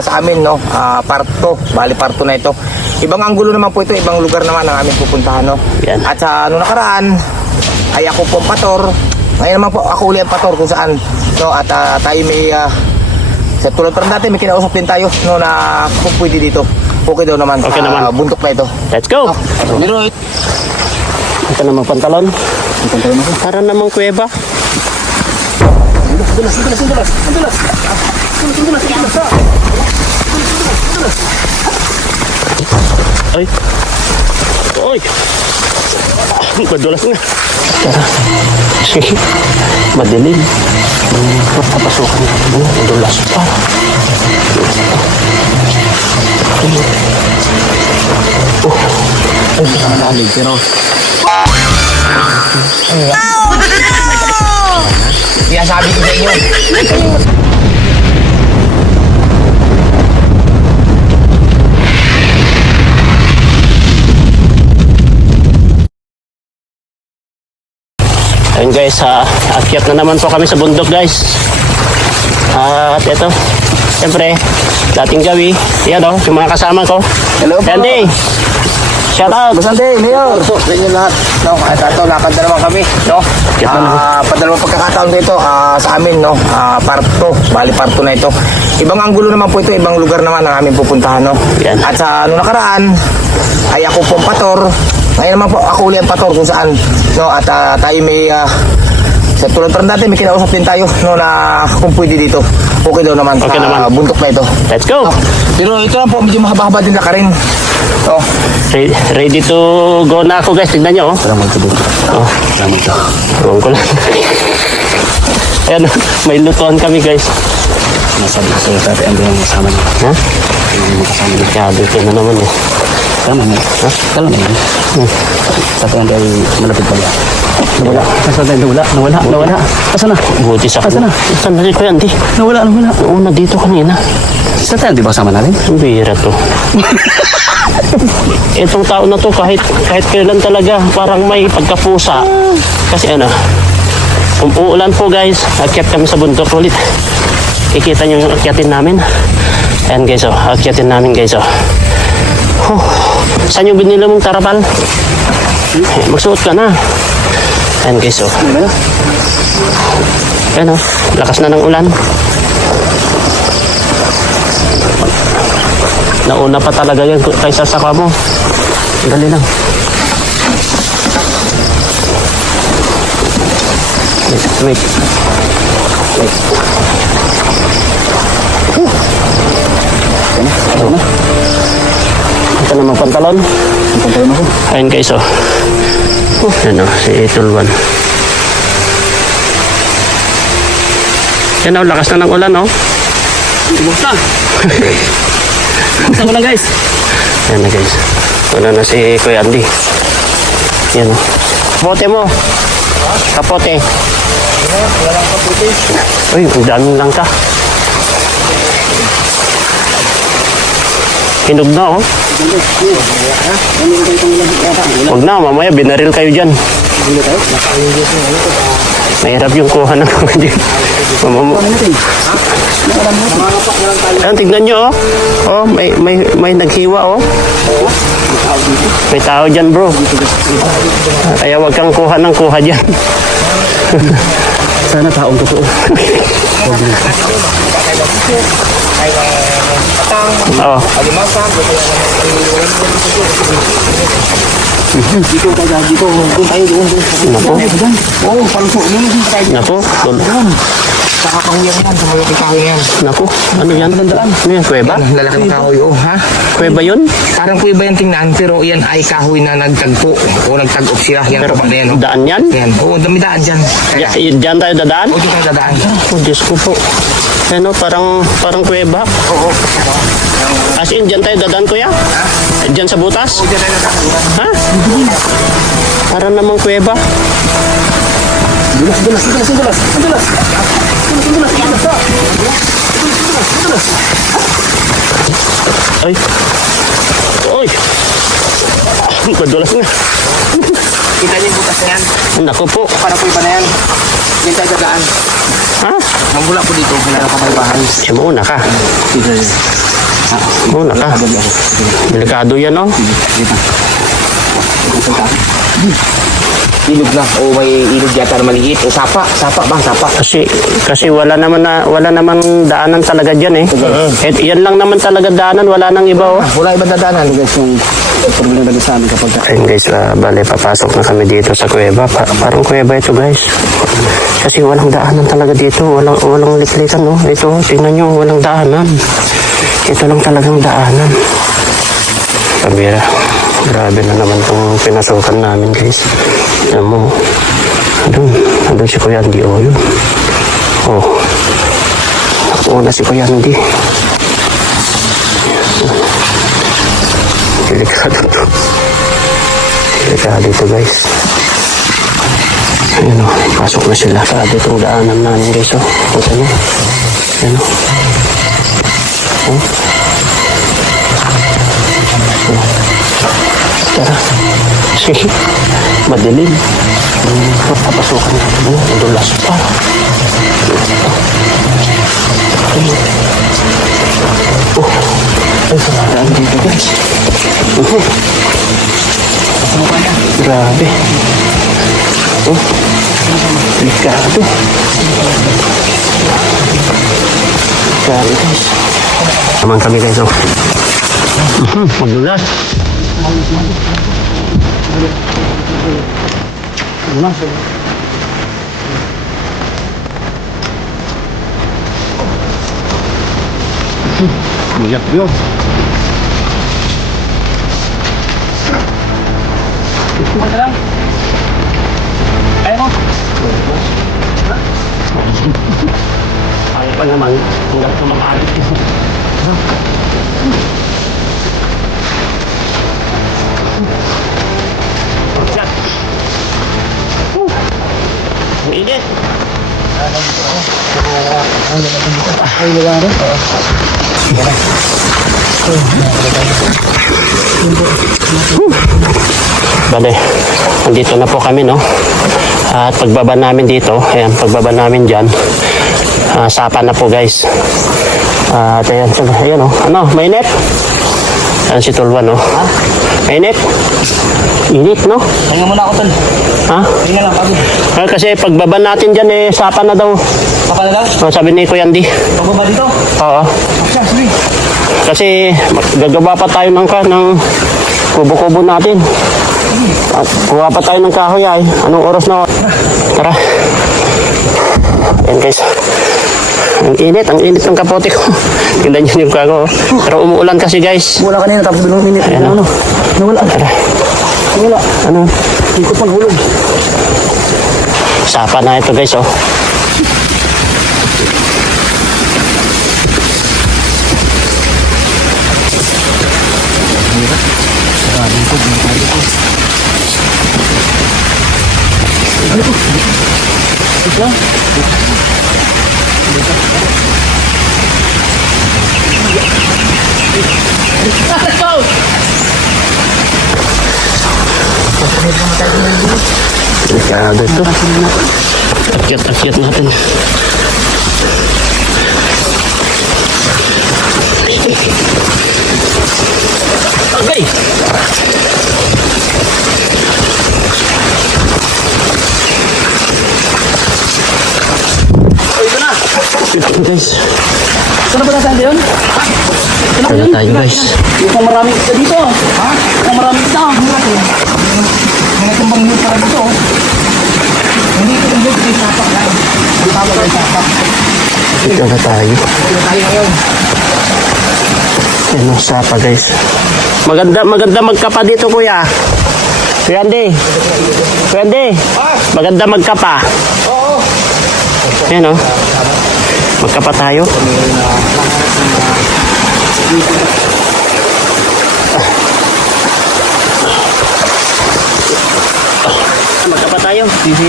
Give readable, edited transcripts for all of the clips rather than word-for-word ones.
sa amin, no? Part 2, bali part 2 na ito. Ibang anggulo naman po ito, ibang lugar naman ang aming pupuntahan, no? Yan. At sa ano nakaraan, ay ako po ang pator. Ngayon naman po, ako uli ang pator kung saan. No? At tayo may, sa tulad pa rin dati, may kinausap din tayo, no? Na kung pwede dito. Okay daw naman, Okay naman. Bundok na ito. Let's go! Leroy. Ito naman pantalon. Para namang kuweba. Ay. Oy. Madulas nga. Tara. Sige. Madilim. Papasukan natin. Madulas pa. Oh. Ay, nakalalig. Pero... Kaya sabi ko sa inyo. Ayun guys, akyat na naman po kami sa bundok guys. At ito, siyempre, dating gawi. Yan o, yung mga kasama ko. Hello po. Andy, shout out. Basante, Mayor. So, sa inyo lahat. No, at ito, lakad na naman kami. No? Padalawang pagkakataon dito sa amin, no? Part 2, bali part 2 na ito. Ibang anggulo naman po ito, ibang lugar naman ang aming pupuntahan, no? Yan. At sa ano nakaraan, ay ako po ang pator. Ngayon naman po, ako uli ang pator kung saan. No? At tayo may... sa tulad pa rin dati, may kinausap din tayo, no? Na kung pwede dito. Okay daw naman, Okay naman. Bundok na ito. Let's go. Pero ito lang po, medyo mahaba-haba din lakarin. Oh. Ready to go na ako guys. Tignan nyo. Salamat po dito. Oh. Salamat po. Huwag ko lang. Ayan, may lutuan kami guys. Masabi ko sa'yo, Tati Andrea yung kasama niya. Ha? Yung kasama niya. Kaya dito na naman eh. Tama niya. Ha? Tama niya. Tati Andrea yung malapit pa niya. Nawala. Nawala. Asa na? Buti sa Asa na? Saan na si Kuya Andy? Nawala. Una dito kanina. Sa tayo, di ba kasama natin? Ang bihira to. Itong tao na to kahit kailan talaga parang may pagkapusa. Kasi ano, kung uulan po guys, akyat kami sa bundok ulit. Ikita nyo yung akyatin namin. Ayan guys oh, akyatin namin guys oh. Saan yung binila mong tarapal? Magsuot ka na. Ayan guys oh. Ayan oh, lakas na ng ulan. Nauna pa talaga yan kaysa sa kamo. Dali lang. Wait. Ito naman pantalon. Pantalon ako. Ayun guys oh. Yan oh, si Tulwan. Yan oh, lakas na ng ulan oh. Buksa. Buksa ko lang guys. Yan na guys. Wala na si Kuya Andy. Yan oh. Kapote mo. Kapote. Walang kaputi. Uy, ang daming lang ka. Hinog na oh. Huwag na, mamaya binaril kayo dyan. Mahirap yung kuha ng mga dyan. Ayan, tignan nyo oh. Oh, may naghiwa oh. May tao dyan bro. Kaya wag kang kuha ng kuha dyan. Sana taong totoo. Oo. Dito tayo doon. Naku. Oo, palso. Naku. Saka kahuyan yan, sa mga kahoy yan. Naku. Ano yan? Ano yan? Kuweba? Lalaki ng kahoy, oh, ha? Kuweba yun? Parang kuweba yan tingnan, pero yan ay kahoy na nagtagpo o nagtagop sila. Yan Pero pa na yan, oh. daan yan? Yan, oo, dami daan dyan. Kaya, Diyan tayo dadaan? oo, dito tayo dadaan. Oh, Diyos ko po. Ano, parang kuweba. Oo. As in, diyan tayo dadaan kuya? Diyan sa butas? Dito tayo dadaan. Ha? Para namang kuweba. Dulas. Ay. Oy. Madulas nga. Kita niyo yung butas na yan. Naku po. Parang kuweba na yan. Yan tayo dadaan. Ha? Magmula po dito, kailangan pa may bahay. Siya mauna ka. Dito na yan. Oh, naka. Delikado yan, oh. Ilog na. O may ilog yata na maliit. O sapa. Sapa ba? Sapa. Kasi wala naman daanan talaga diyan eh. Yan lang naman talaga daanan, wala nang iba, oh. Wala ibang dadaanan. Guys, yung problema talaga sa amin kapag Ayun guys, bale papasok na kami dito sa kuweba. Parang kuweba ito guys. Kasi walang daanan talaga dito. Walang liklikan, no. Ito, tingnan nyo, walang daanan. Ito lang talagang daanan. Kabira. Grabe na naman itong pinasukan namin guys. Alam mo, andun si Kuya Andy, oh yun. Oh. Nakuuna si Kuya Andy. Delikado to. Delikado ito guys. Ayan o, pasok na sila. Delikado itong daanan namin guys o. Punta nyo. Ayan o. Oh. Tara. Sige. Madilim. Papasukan namin. Ang dulas pa. Oh. Ay, daan dito guys. Grabe. Oh. Delikado. Grabe guys. Naman kami guys oh. Magdulas. Biyak yun. Ayaw pa naman. Hanggang kumakalit. Ang init. Ay, wala rin. Bale, nandito na po kami, no? At pagbaba namin dito, ayan, pagbaba namin dyan, sapa na po, guys. At ayan, ayan, oh. Ano, mainit? Ayan si Tulwan, no? Mainit? Init, no? Kaya muna ako, tol. Ha? Kaya lang, pagod. Kasi pagbaba natin dyan, sapa na daw. Papa na daw? Oh, sabi ni Kuya Andy. Pagbaba dito? Oo. Aksya, sige. Kasi gagawa pa tayo ng kubo-kubo natin. At kuha pa tayo ng kahoy ay. Anong oras na? Tara. Ayan guys. Ang init ng kapote ko. Tingnan nyo yung kago. Pero umuulan kasi guys. Wala kanina, tapos binong minute. Ayan, Ano? Nawala. Tara. Nawala. Ano? Hindi ko pang hulog. Sapa na ito guys oh. Delikado ito. Akyat natin. Okay. Ito guys. Saan ba nasaan yun? Ito na tayo guys. Yung marami kita dito. Ha? Yung marami kita. Mga tumbang yun para dito. Hindi ko yung yun. Sapak lang. Hindi tama lang sapak. Ito na tayo. Ito tayo ngayon. Yan ang sapa guys. Maganda magkapa dito kuya. Kuya Andy. Kuya Andy. Maganda magkapa. Oo. Yan o. Magkapa tayo. Magkapa tayo. Sige.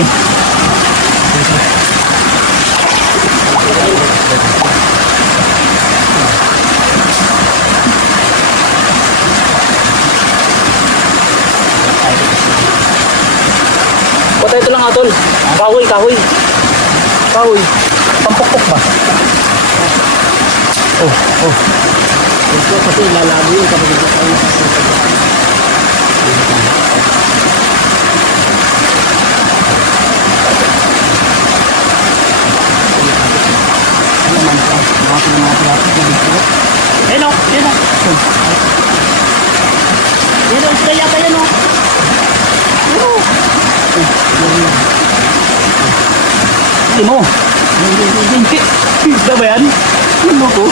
Patay ito lang atol. Kahoy. Kahoy. Pampukpok ba? Oh. Ito kasi lalago yun kapag ito tayo Ayun o, yun o. Yun o, kaya pa yan o. Hindi mo. Hindi. Isda ba yan? Ano mo ko?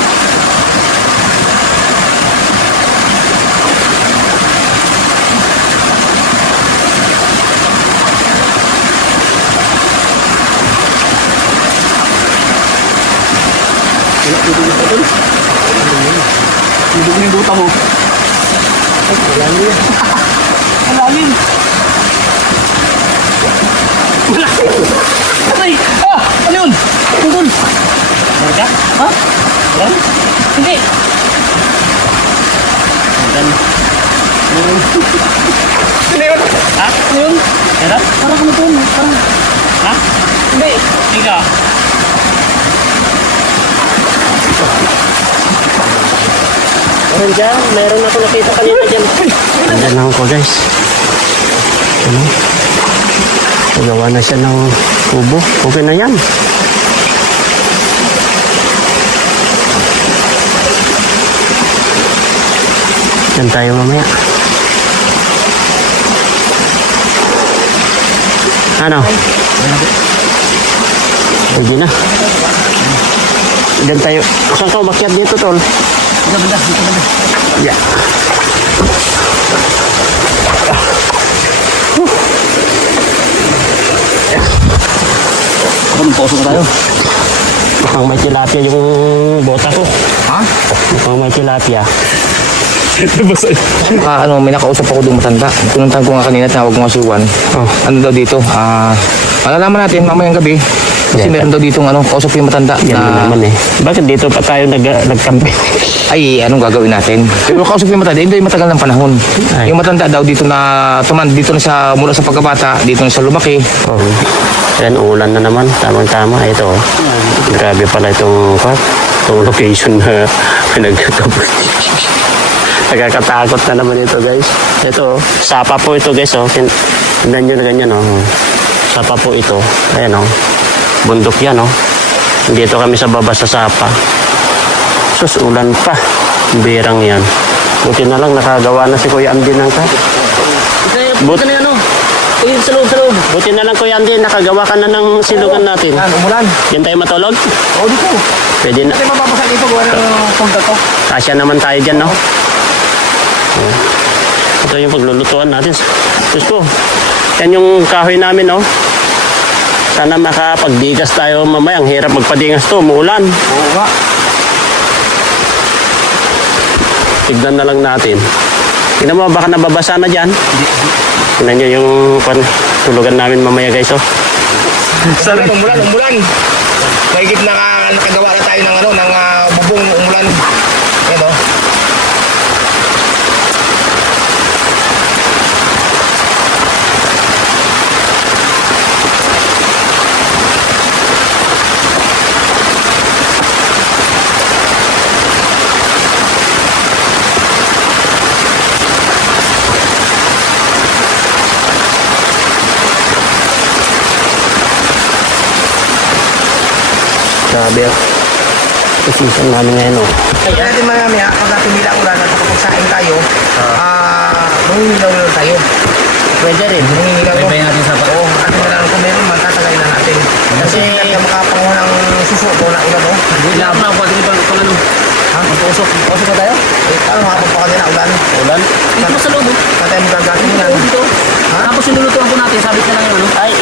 Hindi ko yung buta mo. Malalim. Malalim. Aray! Ah! Ano yun? Tungkol! Marga? Ha? Alam? Hindi! Alam. Hindi yun! Ha? Ano yun? Meron? Parang ano yun? Parang... Ha? Hindi! Ika. Meron dyan. Meron ako nakita kanina dyan. Andyan lang ako guys. Ano? Pagawa na siya ng kubo. Okay na yan. Yan tayo mamaya. Ano? Pwede na. Diyan tayo. Saan ka umakyat dito, tol? Dito banda, dito banda. Yeah. Ako nung pauso na tayo. Mukhang may tilapia yung bota ko. Ha? Mukhang may tilapia. May nakausap ako doon matanda. Pinuntahan ko nga kanina, tinawag ko nga si Juan. Oh. Ano daw dito? Malalaman natin mamayang gabi. Kasi Yeah. meron daw dito kausap yung matanda Yan na naman eh. Bakit dito pa tayo nagkampi? ay, anong gagawin natin? Pero kausap yung matanda, hindi yung matagal ng panahon. Ay. Yung matanda daw dito na dito na sa mula sa pagkabata, dito na sa lumaki. Oh. Yan, ulan na naman. Tamang-tama. Ito. Oh. Grabe pala itong location na pinagkatapos. Nagkakatakot na naman ito guys. Ito, sapa po ito guys. Oh. Tingnan nyo na ganyan. Oh. Sapa po ito. Ayan oh. Bundok yan oh. Dito kami sa baba sa sapa. Sus, ulan pa. Birang yan. Buti na lang nakagawa na si Kuya Andy ng ka. Buti na yan o. Ayun, sa loob, sa loob. Buti na lang Kuya Andy, nakagawa ka na ng silugan natin. Yan, umulan. Diyan tayo matulog? O, dito. Pwede na. Kasi mapapasa dito, gawa ng punta to. Kasya naman tayo dyan, no? Ito yung paglulutuan natin. Diyos ko. Yan yung kahoy namin, no? Sana makapagdigas tayo mamaya. Ang hirap magpadigas to, umuulan. Oo nga. Tignan na lang natin. Tignan mo, baka nababasa na dyan. Tignan nyo yung tulugan namin mamaya, guys, oh. Sabi, umulan. Mahigit na nakagawa na tayo ng bubong umulan. Yan o. Grabe. Isisan namin ngayon, oh. Kaya natin mamaya, pag pumila ang ulan at kapagsain tayo, mangingilaw tayo. Pwede rin. Mangingilaw. Bye-bye natin sa pa. Oo, at kung meron man, tatagayin na natin. Kasi hindi natin makapanguha ng suso ko na ulan, oh. Ilap na ako pati pang ano. Ha? Magpusok. Pusok na tayo? Eh, paano makapagpaka din na ulan? Ulan? Dito sa loob. Saan tayo magagatin yan? Dito. Ha? Tapos sinulutuan ko natin, sabit na lang yung ano. Ay,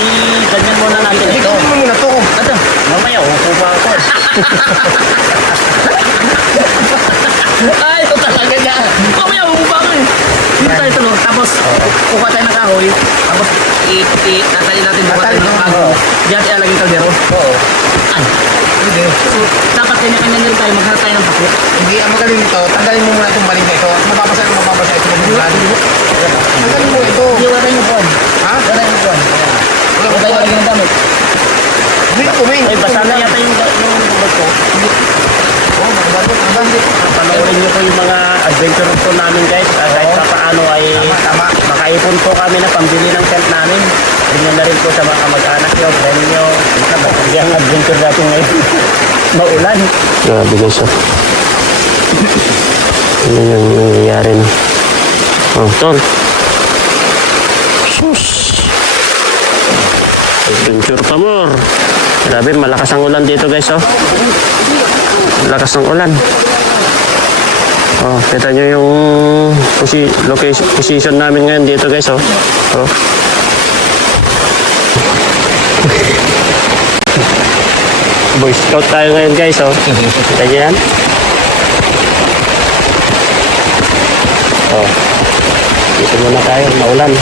ganyan muna natin Hindi, ito. gawin mo muna to. Ito. Mamaya, upo pa ako. Ay, ito talaga niya. Mamaya, bumaba ko eh. Dito tayo tulog. Tapos, kukuha tayo ng kahoy. Tapos, tatali natin buka tayo ng bago. Diyan ilalagay yung kaldero. Oo. Ay. Hindi. So, dapat kanya-kanya rin tayo. Maghanap tayo ng pakit. Hindi, ang magaling nito, tanggalin mo muna itong balik na ito. Mababasa ito ng ulan. Tanggalin mo ito. Hindi, wala yung buwan. Ha? Wala yung buwan. Wala Wala ko tayo lagyan ng damit. Hindi na kumain. Ay, basa na yata yung bag ko. Panoorin niyo po yung mga adventure po namin guys. Kahit pa paano ay makaipon po kami na pambili ng tent namin. Tingnan na rin po sa mga kamag-anak nyo, friend nyo. Hindi ang adventure natin ngayon. Maulan. Grabe guys. Ano yung nangyayari na? Oh, tol. Sus. Adventure pa more. Grabe, malakas ang ulan dito guys, oh. Lakas ng ulan. Oh, kita nyo yung position namin ngayon dito guys, oh. Oh. Boy Scout tayo ngayon guys, oh. Kita nyo yan? Oh. Dito muna tayo, maulan.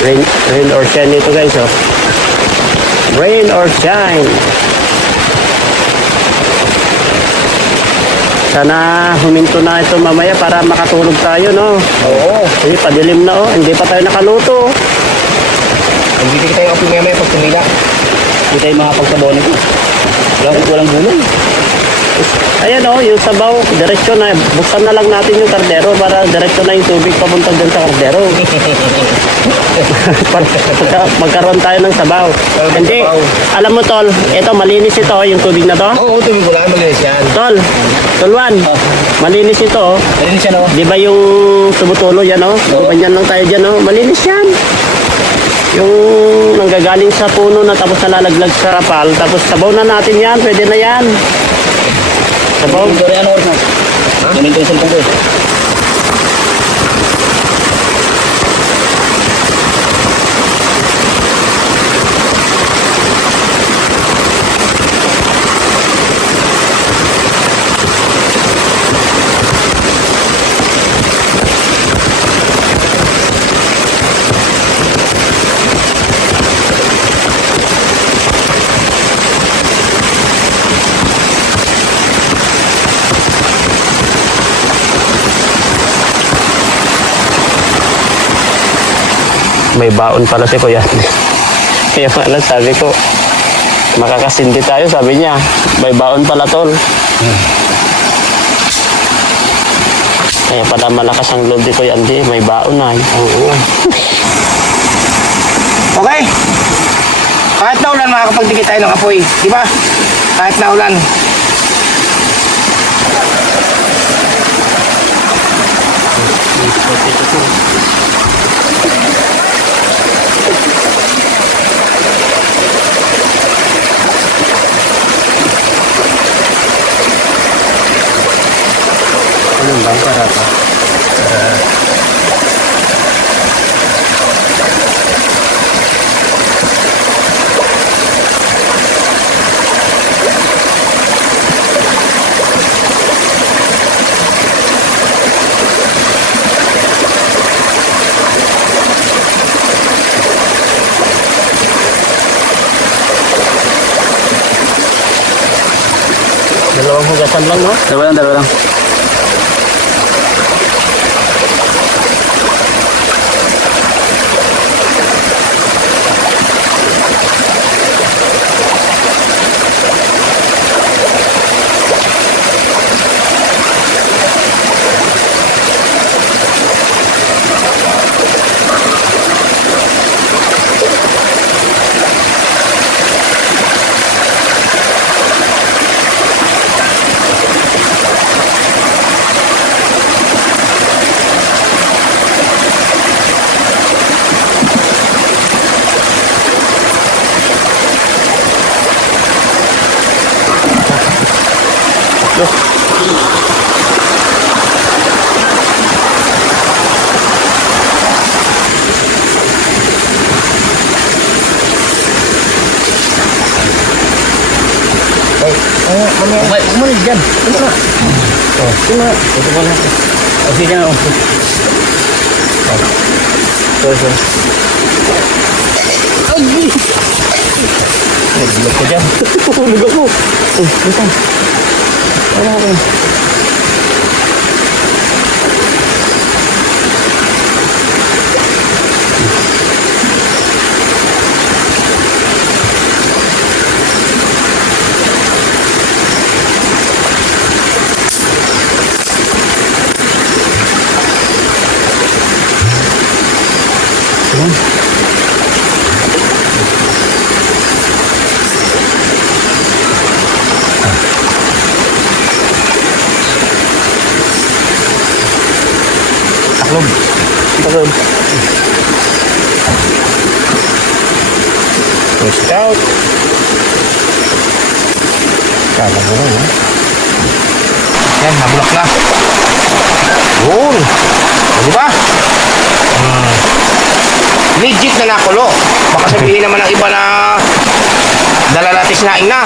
Rain or shine ito guys, oh. Rain or shine. Sana huminto na ito mamaya para makatulog tayo, no? Oo. Kasi padilim na, oh. Hindi pa tayo nakaluto. Hindi tayo ako mamaya pag tumila. Hindi tayo makapagsabonin ko. Walang gulong. Ayan, oh, yung sabaw, diretsyo na. Buksan na lang natin yung kardero para diretsyo na yung tubig papunta dun sa kardero. Magkaroon tayo ng sabaw. Hindi, alam mo tol, ito malinis ito, yung tubig na to. Oo, tubig ko lang, malinis yan. Tolwan, malinis ito. Oh. Malinis yan, oh. Di ba yung tumutulo yan, oh? Ganyan lang tayo dyan, oh. Malinis yan. Yung nanggagaling sa puno na tapos nalalaglag sa rapal, tapos sabaw na natin yan, pwede na yan. Sabaw. Sorry, ano oras mo? Ganito yung cellphone ko eh. May baon pala si Kuya. Kaya pala sabi ko, makakasindi tayo, sabi niya. May baon pala tol. Kaya pala malakas ang loob ni Kuya Andy, may baon na. Oo. Okay. Kahit na ulan, makakapagdikit tayo ng apoy. Di ba? Kahit na ulan. Ano bang para pa? Dalawang hugasan lang, no? Dalawa lang. Mamaya, umalig dyan. Ito na. Ito na. Ito mo na. O, sige na, oh. Sorry. Nagulog ko dyan. Tulog ako. Dito. Wala ko. Baklog. Pagod. Scout. Kala mo rin, ha? Yan, nabulak na. Yun. O, diba? Legit na nakulo. Baka sabihin naman ng iba na dalalatis naing na.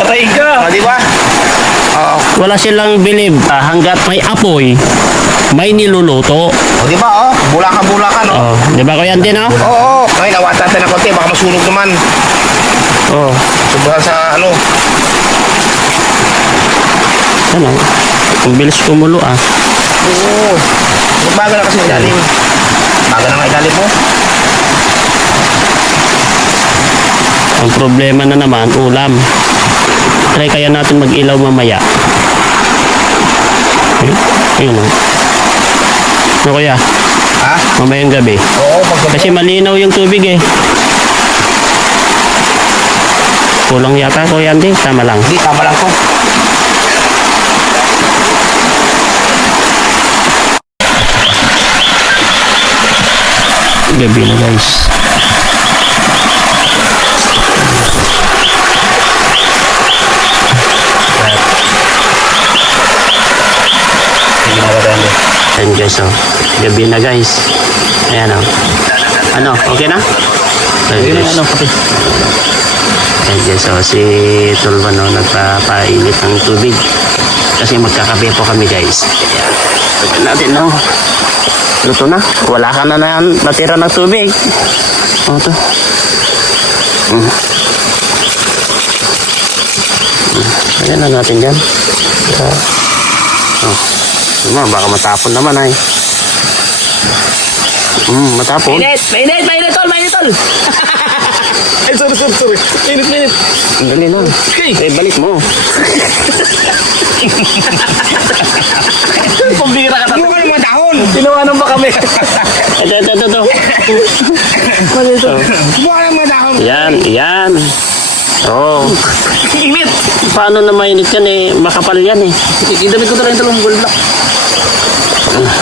Patay ka! O, diba? Oo. Wala silang believe hanggat may apoy, may niluluto. O, diba, oh? Bulakan-bulakan, oh. Oh, di ba Kuya Andy, no? Oo. Ngayon, awatan tayo ng konti. Baka masunog naman. Oh, Sobrang sa ano. ano? Ang bilis kumulo ah. Oo. Baga na kasi ilalim. Baga na nga ilalim mo. Ang problema na naman, ulam. Try kaya natin mag-ilaw mamaya. Ayun o. Ano kuya? Ha? Mamayang gabi. Oo. Kasi malinaw yung tubig eh. Kulang yata Kuya Andy, tama lang. Hindi, tama lang to. Gabi na guys. Hindi na ba Ayan guys oh. Gabi na guys. Ayan oh. Ano, okay na? Ayan guys. Ayan guys oh. Si Tulvan oh, nagpapainit ng tubig. Kasi magkakape po kami guys. Ayan. Tignan natin no. Luto na. Wala ka na natira ng tubig. Ano to? Ayan na natin dyan. Oh. Baka matapon naman ay. Matapon. Mainit tol! Ay, sorry. Mainit. Ang galing nun. Eh, balik mo. Pambira ka Ano ka naman dahon? Tinawanan ba kami? Ito. Ano ka naman dahon? Yan. Oh. Init! Paano na mainit yan eh? Makapal yan eh. Idamit ko talaga yung talong gold block.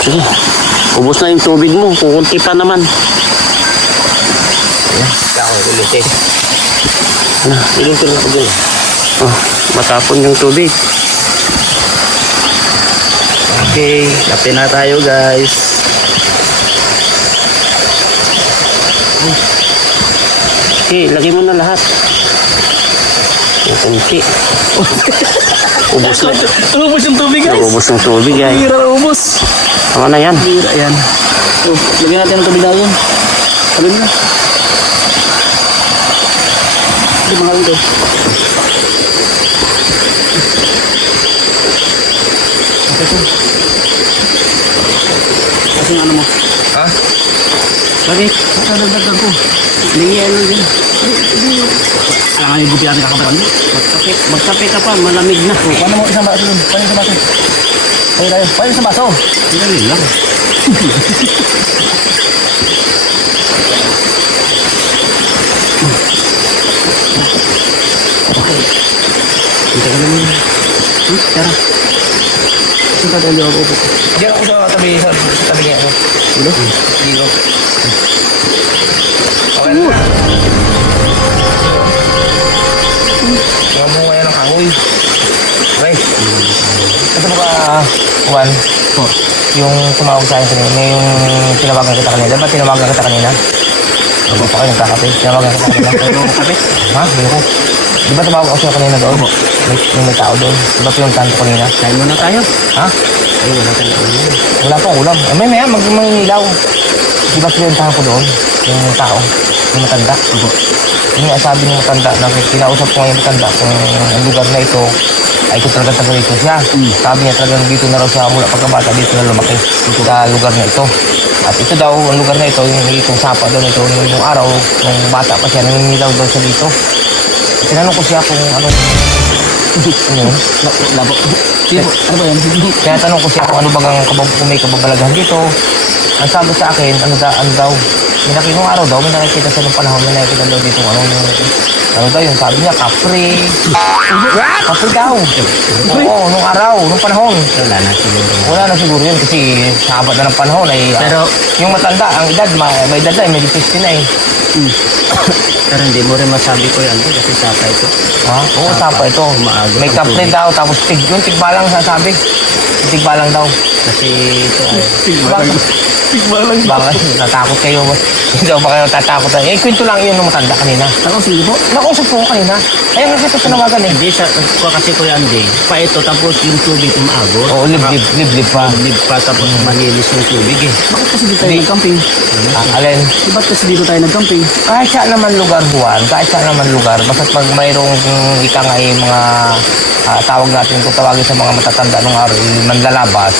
Sige. Ubus na yung tubig mo. Kukunti pa naman. Ako, ulit eh. Ano? Iluto na ko dyan. Oh, matapon yung tubig. Okay, kape na tayo guys. Okay, lagay mo na lahat. Yung kunti. Ubus na. Ubus yung tubig guys. Ubus yung tubig ay. Bira na ubus. Tama na yan. Bira yan. Oh, lagyan natin ang tubig na yun. Sabi mo na. Hindi mga ito. Kasi ano mo? Ha? Lagi. Dadagdag ko. Lingi ano din. Kailangan yung gupi natin kakabaran. Magkape ka pa, malamig na. Paano mo isang baso dun? Paano isang baso? Paano tayo? Paano isang baso? Hindi lang. Hinta ka naman. Tara. Saan ka tayo ako? Diyan ako sa tabi niya ako. Dilo? Dito. Okay na. Mga bunga yan ng kahoy. Okay. Ito ba Juan? Oh. Yung tumawag sa akin kanina, yung tinawagan kita kanina. Ba't tinawagan kita kanina? Ako pa kayo nagkakape. Tinawagan kita kanina. Kape? Ha? Hindi ko. Di ba tumawag ako sa'yo kanina doon? May tao doon. Di ba pinuntahan ko kanina? Kain muna tayo. Ha? Ay, wala tayong ulam. Wala pang ulam. Eh, may mangingilaw. Di ba pinuntahan ko doon? Yung tao. Yung matanda. Yung sabi ng matanda na kinausap ko ngayon matanda kung ang lugar na ito ay kung talaga taga dito siya. Sabi niya talagang dito na raw siya mula pagkabata dito na lumaki sa lugar na ito. At ito daw, ang lugar na ito, yung itong sapa doon ito, yung araw, nung bata pa siya, nangingilaw daw siya dito. Tinanong ko siya kung ano Ano? Labo. Sino? Ano ba yan? Kaya tanong ko siya kung ano bagang kung may kababalaghan dito. Ang sabi sa akin, ano daw, may nakita nung araw daw, may nakikita sa nung panahon, may nakikita daw dito ano daw yung sabi niya, kapre. Kapre daw. Oo, nung araw, nung panahon. Wala na siguro. Wala na siguro yun kasi sa haba na ng panahon ay Pero- yung matanda, ang edad, may edad na, may 60 na eh. Pero hindi mo rin masabi ko yan kasi sapa ito. Ha? Oo, sapa ito. Umaagot May ang kapre tubig. daw, tapos yung tigbalang sasabi. Tigbalang daw. Kasi ito ay Baka natakot kayo. Hindi ba kayo tatakot? Eh, kwento lang yun nung matanda kanina. Ako, sige po. Nakausap ko kanina. Ayun kasi ito tinawagan eh. hindi sa kasi ko yan din. Pa ito tapos yung tubig umaagot. Oo, liblib pa. Live pa tapos malinis yung tubig eh. Bakit kasi dito tayo nag-camping? Alin? Ba't kasi dito tayo nag-camping? Kahit saan naman lugar, Juan, kahit saan naman lugar, basta pag mayroong ika nga yung mga tawag natin kung tawagin sa mga matatanda nung araw, yung manlalabas,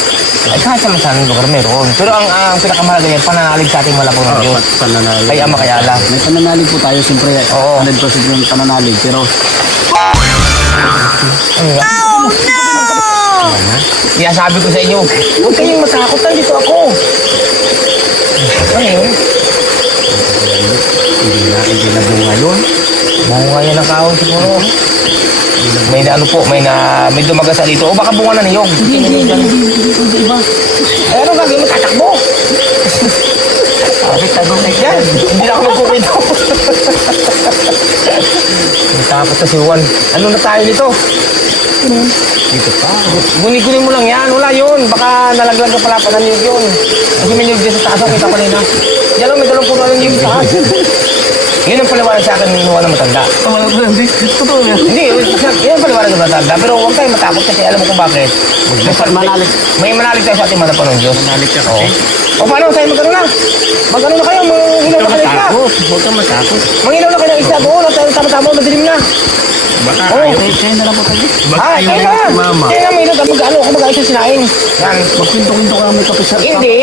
ay kahit saan lugar meron. Pero ang pinakamahalaga yan, pananalig sa ating malabong ng Diyos. Pananalig. Ay ama kay Allah. May pananalig po tayo, siyempre. Oo. 100% yung pananalig. Pero, Oh no! Kaya sabi ko sa inyo, huwag kayong matakot, nandito ako. Ano yun? Hindi na bunga yun. Bunga yan ang kahoy siguro. May na ano po, may dumagasa dito. O baka bunga na niyog. hindi iba. Eh, ano gagawin mo? Tatakbo. Sabi, tagong na yan. Hindi na ako magkukwento. Tapos na si Juan. Ano na tayo dito? Dito pa. Guni-guni mo lang yan. Wala yun. Baka nalaglag ka pala pa ng niyog yun. Kasi may niyog dyan sa taas. Kita ko na. Yan o, may dalawang puno ng niyog sa taas. Yun ang paliwanag sa akin ng na matanda. Totoo yan. Hindi, yun ang paliwanag ng matanda. Pero huwag kayo matakot kasi alam mo kung bakit. Manalig. May manalig tayo sa ating manapan ng Diyos. Manalig ka Oo. kasi. O paano tayo magano na? Magano na kayo? Mangilaw na kayo ng isda. Huwag kang matakot. Mangilaw na kayo ng isda doon. At tama-tama, madilim na. Baka Oo. ayaw. Kaya na lang po tayo. Baka Ah, ayaw kaya na na. si mama. Kaya na, may mag-ano ako mag-ayos sa sinaing. Yan. Magkwento-kwento ka may kape sa... Hindi.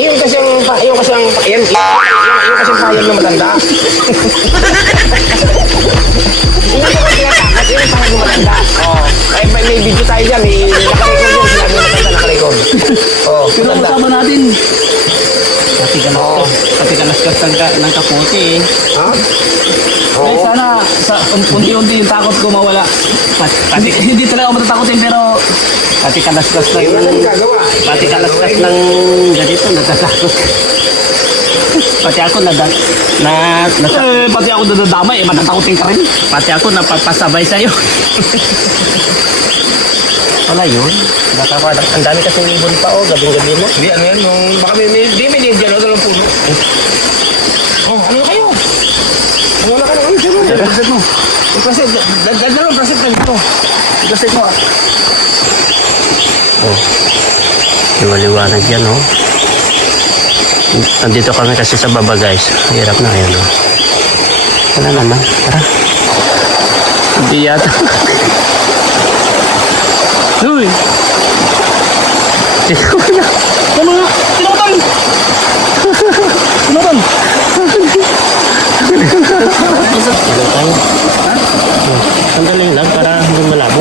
Yung kasi ang yung kasi ang yan. Yung kasi ang payag ng matanda. Hindi ko tinatakot. Yung payag ng matanda. Oh. Ay, may video tayo dyan. Nakarecord yun. Sinabi ng matanda nakarecord. Oh, Pero matanda. kasama natin. Pati ka Oo. pati ka naskas ng kapote eh. Ha? Ay, Oo. sana sa unti-unti yung takot ko mawala. Hindi talaga ako matatakotin pero Pati ka naskas ng... Wala nang gagawa. Pati ka naskas ng ganito, natatakot. Pati ako pati ako dadamay matatakotin ka rin. pati ako napapasabay sa'yo. Wala yun. Ang dami kasi ibon pa, oh, gabing-gabi mo. Hindi, ano yan, baka may niyog dyan, dalawang puno. Oh, ano na kayo? Ano na kayo? Ano sino? Present mo. Present, dalawang present na dito. Present mo. Oh. Liwaliwanag yan, oh. Nandito kami kasi sa baba, guys. Hirap na, ayan, oh. Wala naman. Tara. Hindi yata. Uy! Ito na. Ano nga? Tinutan! Tinutan! Ilan tayo? Sandali lang para hindi malabo.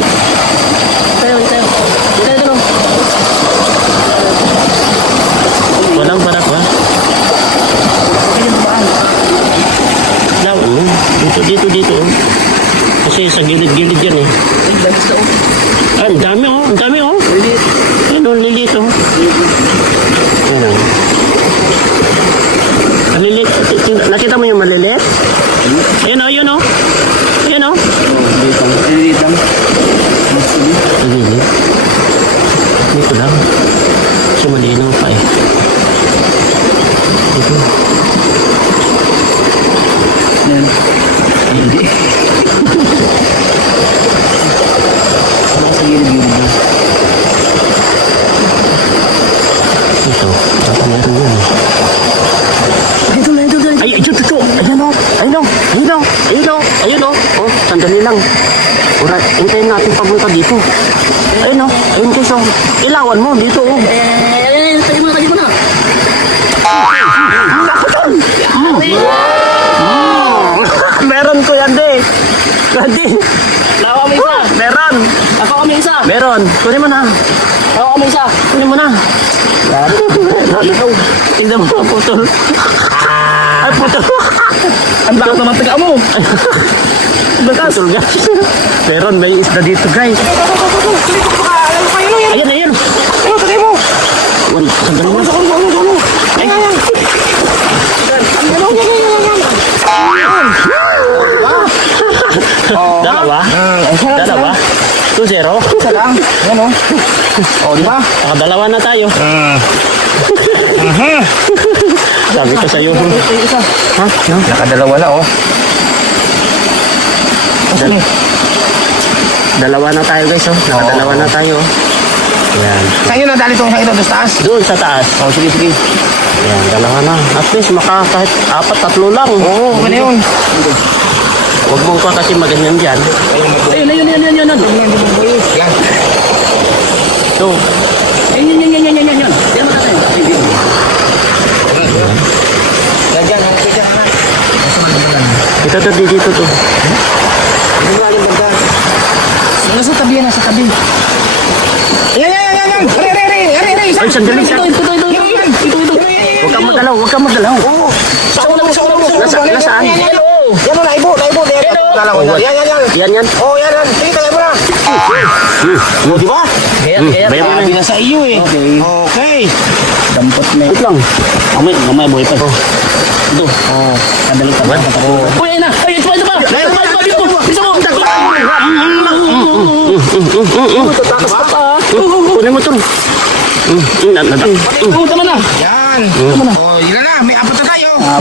Tayo. Tayo. Walang barak ba? Lang, dito. Oh. Kasi sa gilid-gilid yan eh. Ah, ang dami oh. Ano, lilit oh. Ano? Malilit. Nakita mo yung malilit? Ayun oh. Lilit lang. Malilit. Dito lang. Kasi malinaw pa eh. Dito. Yan. Hindi. Sa gilid-gilid lang. Ito. Baka meron yun eh. Dito. Ay, ito. Ayun o. Oh, sandali lang. Ura, hintayin natin papunta dito. Ayun o. Ayun guys o. Ilawan mo dito o. Tayo mo na. Meron Meron, Kuya Andy. Kuya Andy. Ako kami isa. Meron. Ako kami isa. Meron. Kunin mo na. Ako kami isa. Kunin mo na. Tingnan mo, putol. Ay, putol. Ang lakas naman taga mo. Putol, guys. Meron, may isda dito, guys. Ayan, ayan. Ano, tagay mo. Wala, sandali mo. Ay, dalawa? Dalawa? 2-0? Isa lang. Yan o. O, di ba? Nakadalawa na tayo. Sabi ko sa'yo. Isa. Ha? No? Nakadalawa na, oh. Dalawa na tayo, guys. Oh. Nakadalawa na tayo. Yan. Saan yun nadali itong sakit doon sa taas? Doon sa taas. Oh, sige, sige. Yan, dalawa na. At least kahit 4, 3 lang. Oo, okay na yun. Huwag mong pa kasi maganyan dyan. Ayun, ayun, ayun, ayun, ayun. Yan. So, Ayun, ayun, ayun, ayun, ayun, ayun. Yan mo natin. Yan, yan. Yan, yan. ito dito to. Hindi mo aling banda. Nasa tabi yan, nasa tabi. Yan, yan, yan, yan. Hari, hari, hari. Hari, hari. Ay, sandali siya. Ito. Huwag kang magalaw, huwag kang magalaw. Oo. Sa ulo mo, sa ulo mo. Nasaan? Yan o, naibo. Yan, yan, yan. Yan, yan. Oh, yan, yan. Sige, tagay mo na. Oh, di ba? Bayan mo na. Sa iyo eh. Okay. Dampot na Wait lang. Mamaya buhay pa to. ito. Kadali pa ba? Uy, ayun na. Ay, ito pa. Kunin mo to. Tama na. Yan. Oh, yun na. May apat na tayo. Na.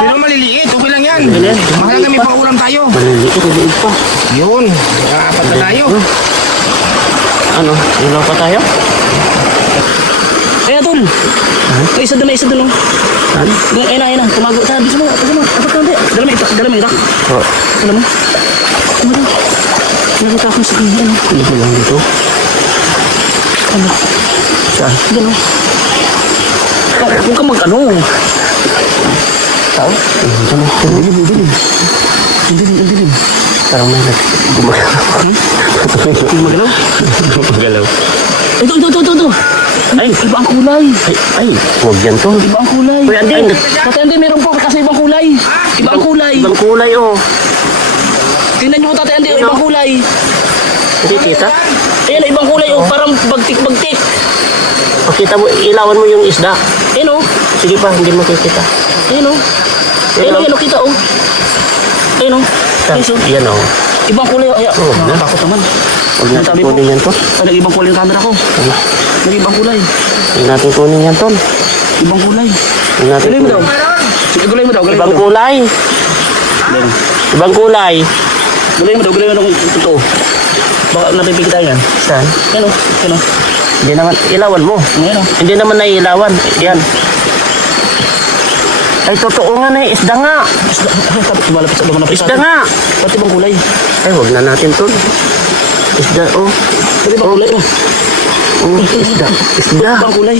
Pero maliliit. Okay lang yan. Yan. Mahalaga may paulam tayo. Maliliit pa. Yun. Apat na tayo. Ano? Ilaw pa tayo? Ayun, tol. Ay, isa doon, isa doon. Saan? Ayun na. Tumago. Sabi mo. Apat na hindi. Dala mo ito. Oh, Alam mo? Ano ba? Nakita akong sa kanya. hindi ko lang dito. Ano? Saan? Gano'n. Huwag ka mag-ano. Saan? Dilim. Parang may Gumagalaw? Gumagalaw. Ito. Ay, Iba ang kulay. ay, huwag yan to. Iba ang kulay. Kuya Andy. Tatay Andy, meron po kasi ibang kulay. Ibang kulay. Ibang kulay, oh. Tingnan niyo po, Tatay Andy, ibang kulay. Hindi kita. Ayan, ibang kulay. Oh, parang bagtik-bagtik. Pakita mo, ilawan mo yung isda. Ayun, oh. Sige pa, hindi mo kikita. Ayun, oh. Ayun, kita, oh. Ayun, oh. Ayun, so. Yan, oh. Ibang kulay. Ayan, Oo, nakakot naman. Huwag natin Sabi mo. kunin yan, tol. Ay, nag-ibang kulay yung camera ko. Nag-ibang kulay. Huwag natin kunin yan, tol. Ibang kulay. Huwag natin Gulay mo daw. kunin. Sige, gulay mo daw. Ibang kulay. Ibang kulay. Gulay mo daw kung totoo. Baka napipigit tayo yan. Saan? Yan, oh. Yan, oh. Hindi naman, ilawan mo. Yan, oh. Hindi naman naiilawan. Yan. Ay, totoo nga na, isda nga. Lumalapit sa lumalapit sa Isda nga. Pati bang kulay? Ay, huwag na natin, tol. Isda, oh. Pati bang kulay? Oh, isda. Isda. Bang kulay?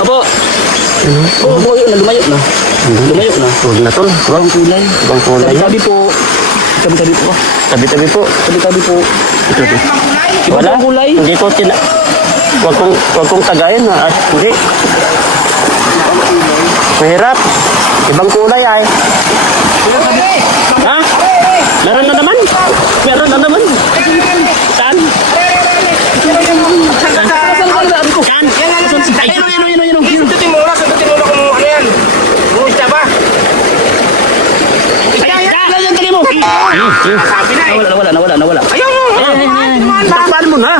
Apo. Ano? Oo, yun. Lumayo na. Lumayo na. Huwag na, tol. Huwag. Bang kulay. Ibang kulay yan. Tabi-tabi po. Tabi-tabi po. Tabi-tabi po. Tabi-tabi po. Ito, ito. Wala? Ibang kulay? Hindi ko Huwag kong tagayin, ha? Hindi. Mahirap. Ibang kulay, ay. Ha? Meron na naman. Meron na naman. Saan? Sundutin mo na kung ano yan. Kung isda ba? Sabi na eh. Nawala. Ayaw mo. Takpan mo na.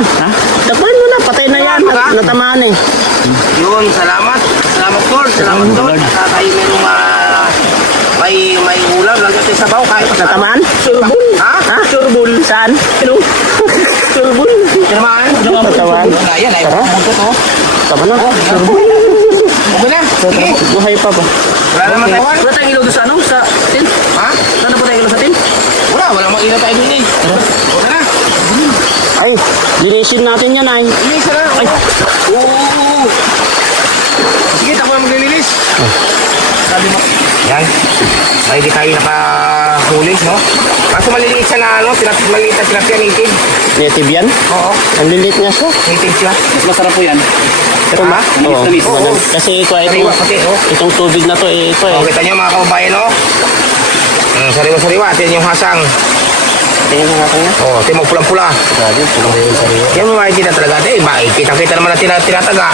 Takpan mo na. Patay na yan. Natamaan eh. Yun, salamat. Salamat, Lord. Salamat, Lord. At tayo merong may ulam. Lagyan tayo sa baw. Kahit pa Natamaan? Surbol. Ha? Ha? Surbol. Saan? Ano? Surbol. Tinamaan? Natamaan. Ayan, ay. Tara. Buntot, oh. Tama na. Surbol. Okay na. Sige. Buhay pa ba? Wala naman tayo. Wala tayong ilaw doon sa ano? Sa tin? Ha? Saan na po tayong ilaw sa tin? Wala makina tayo dun eh. Okay na. Ay, linisin natin yan ay. Linis na. Ay. Oo. Sige, ako na maglilinis. Yan. May di tayo nakahuli, no? Kaso maliliit siya na, ano? Maliliit na tilapia native. Native yan? Oo. Ang lilit niya siya. Native siya. Mas masarap po yan. Pero Ha? Oo. Tamis. Ano, kasi ito, Sariwa pati, oh. itong tubig na to, ito Oh, kita nyo mga kababayan, no? Sariwa-sariwa. Tingnan yung hasang. Tingnan mo natin nga. Oh, tingnan mo pulang-pula. Grabe, sariwa. Yan mo makikita talaga. Kita-kita naman na tinataga.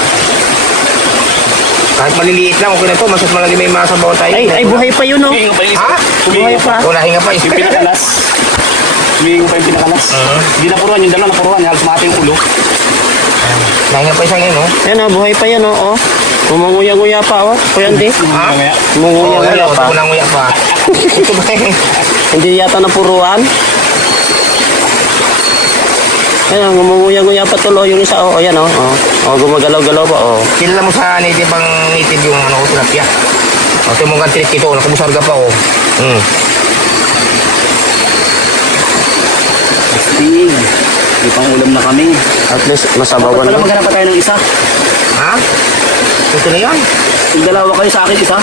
Kahit maliliit lang, okay na to. Masas malagi may mga sabaw tayo. Ay, buhay pa yun, no? Humingo pa yung isa. Ha? Buhay pa. Wala hinga pa. Yung pinakalas. Humingo pa yung pinakalas. Hindi napuruan, yung dalawa napuruan. Halos mati yung ulo. Nahinga pa isang yun, no? Yan, buhay pa yan, oh. Kumunguya-nguya pa, oh. Kuya, hindi. Ha? Mamaya. Kumunguya-nguya Ano? pa. Ito nang nguya pa. Ito ba eh? Hindi yata napuruan. Ayan, gumunguya-nguya pa tuloy yung isa, oh. Ayan, oh. Oh, gumagalaw-galaw pa, oh. Kilala mo sa native ang native yung ano, tilapia. O, ito mong gantilit ito. Nakamusarga pa, oh. Stig. May pang ulam na kami. At least, masabawan Wala mo. maghanap pa tayo ng isa. Ha? Ito na yan. Yung dalawa kayo sa akin isa.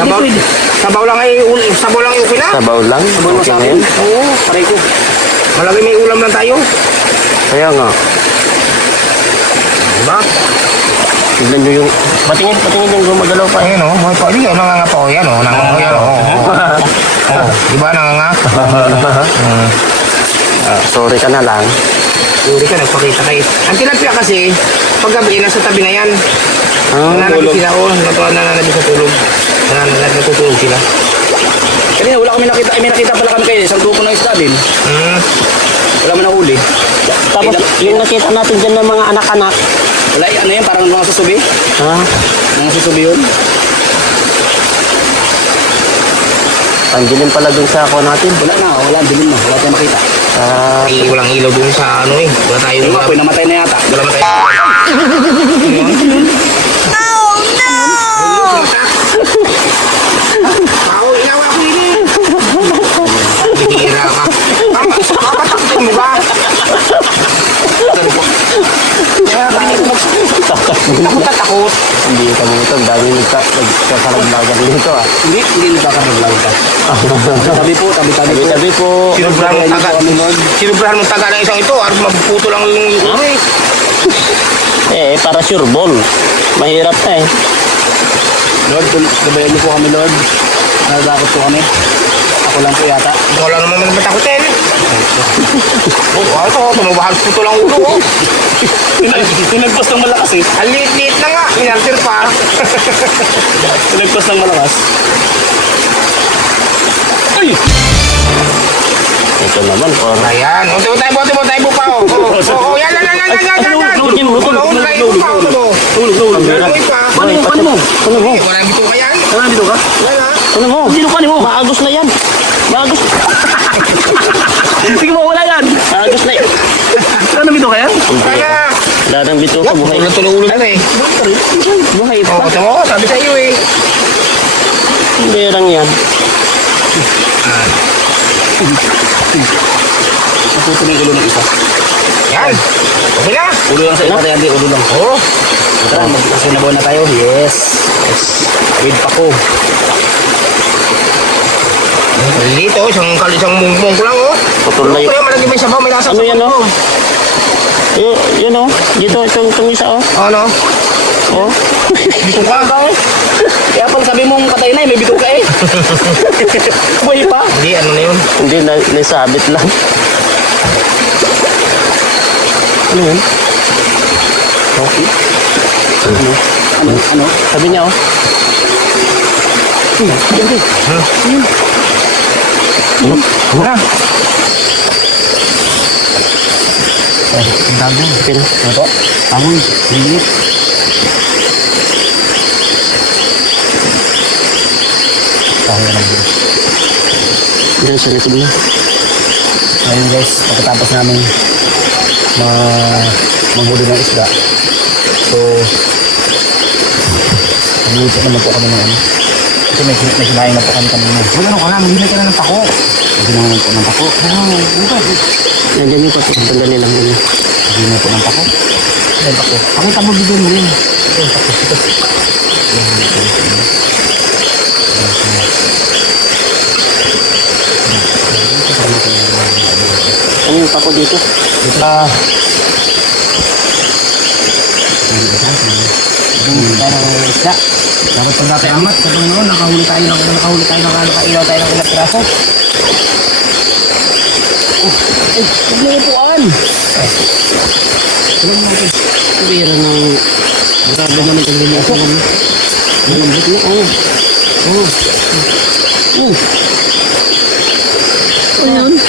Sabaw, pwede. sabaw lang ay sabaw lang yung okay na. Sabaw lang. Sabaw mo Okay sa na akin. yun. Oo, paray ko. Malagi may ulam lang tayo. Kaya nga. Diba? Tignan nyo yung... Patingin yung gumagalaw pa. Ayun, oh. May pa. Hindi, nanganga pa. Yan, oh. Nanganga. Yan, oh. Oh. Diba, nanganga? Sorry ka na lang. Yuri ka, nagpakita kayo. Ang tilapia kasi, pag gabi, nasa tabi na yan. Nananabi sila, oh. Nananabi sa tulog. Natutulog sila. Kanina wala kami nakita. May nakita pala kami kayo. Isang grupo ng isda din. Wala mo nahuli. Tapos, yung nakita natin dyan ng mga anak-anak. Wala, ano yan? Parang mga susubi. Ha? Mga susubi yun. Pandilim pala dun sa ako natin. Wala na. Wala, dilim na. Wala tayong makita. Walang ilaw dun sa ano eh. Wala tayong Yung apoy, namatay na yata. Wala matay. Tao, inawa ko ini. Bihira ka. Papatakot mo ba? Takot. Hindi ka mo ito. Dami nagkakalaglagan dito, ah. Hindi nagkakapaglaw ka. Tabi po. Sabi po. Sinubrahan mo taga. Sinubrahan mo taga ng isang ito. At magputo lang yung ulo eh. Para sure ball. Mahirap na eh. Lord, gabayan niyo po kami, Lord. Nadakot po kami. Ako lang po yata. Ito lang naman naman takutin. Oh, ito. Tumubahal puto lang ulo. Oh. Pinagpas ng malakas eh. Ang liit-liit na nga. Inartir pa. Pinagpas ng malakas. Ay! Ito naman, por. Ayan. Unti tayo pa. Oh, yan. Ano mo? Wala bito ka yan. Ano dito ka? Wala. Ano mo? Sino ka mo? Maagos na yan. Maagos. Sige mo, wala yan. Maagos na yan. Ano dito ka yan? Kaya. Wala nang bito ka, buhay. Tulong ulo na eh. Buhay Oh, pa. ito mo. Sabi sa iyo eh. Berang yan. Naputo na yung ulo ng isa. Yan. Okay na. Ulo lang sa iba, hindi ulo lang. Oh. Tara, mag-asinabaw na tayo. Yes. With pako. Dito, isang mungmung ko lang oh. Putol na yun. Kaya malagi may sabaw, may nasa Ano yan, oh? Yun, oh. Dito, itong isa, oh. Ano? Oh. Dito ka. Kaya pag sabi mong patay na, may bito ka eh. Buhay pa. Hindi, ano na yun? Hindi, naisabit lang. Ano yun? Okay. Ano? Sabi niya, oh. Ha? Dago. Okay na. Ano to? Amoy. Lilit. Tayo na lang. Diyan sa likod niya. Ayun guys, pagkatapos namin manghuli ng isda. So, magluto naman po kami ng ano. Kasi may sinahin na po kami kanina. Wala ano ka na, maghihintay ka na ng pako. Hindi naman po ng pako. Nandiyan yung pati. Sandali lang yun. Hindi na po ng pako. Ano yung pako? Pakita mo bigyan mo yun. Ano yung pako dito? Isda. Dapat pag natin amat, kapag noon, nakahuli tayo ng nakailaw tayo ng ilang piraso. Paglutuan. Bira ng... Grabe naman ang liliasa mo. Malambot na.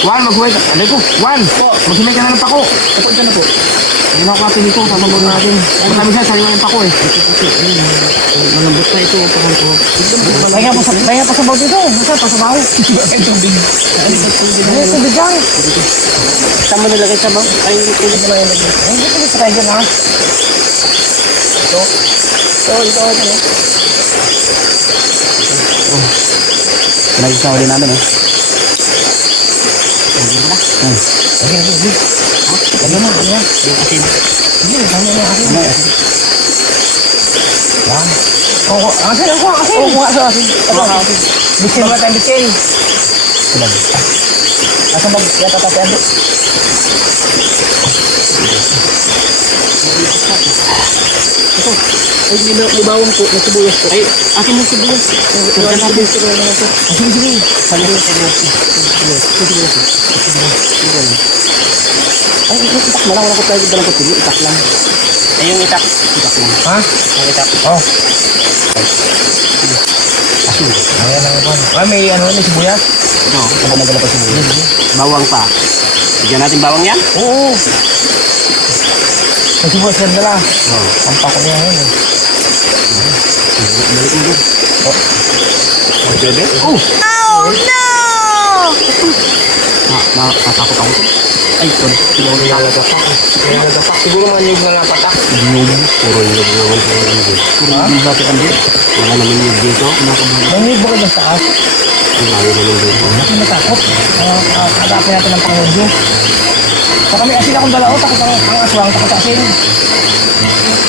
Juan, maghuway ka. Alay ko, Juan, maghimay ka na ng pako. Kapag ka na po. Ayun ako natin ito, sasabog natin. Marami siya, sariwa yung pako eh. Malambot na ito. Pakal ko. Kaya pa sa bawd dito. Masa, pa sa baho. Ay, tubig. Ay, tubig lang. Tama nilagay sa bang? Ay, Ay, dito sa tayo dyan ha. Ito. Nagsauli namin eh. Ano na. yung asin. Yan. Oo, asin. Bisin mo tayo, bisin. Asa mag, yata tayo. Ay, may bawang po. May sibuyas po. Ay, akin yung sibuyas. Akin natin sibuyas. Sige. Sabi yung sibuyas. Ay, itak mo lang. Wala ko tayo dalang ko tuloy. Itak lang. Ay, yung itak. Itak lang. Ha? Yung itak. Oh. Ayan ang ipon. Ah, may sibuyas? Ito. Ako nagala pa sibuyas. Bawang pa. Bigyan natin bawang yan? Oo. May sibuyas yan dala. Oo. Ang pako niya yun eh. Balik mo doon. Pwede? Oh! Natakot ako. Ay, sorry. Siguro nalagapak. Siguro manig na napatak. Puro yung naman sa mga ano. Puro yung dati ang dito. Wala naman yung dito. Manig ba ka dyan sa taas? Wala naman dito. Hindi matakot. Hanapin natin ng pangudyo. Saka may asin akong dalao. Takot ang aswang. Takot asin.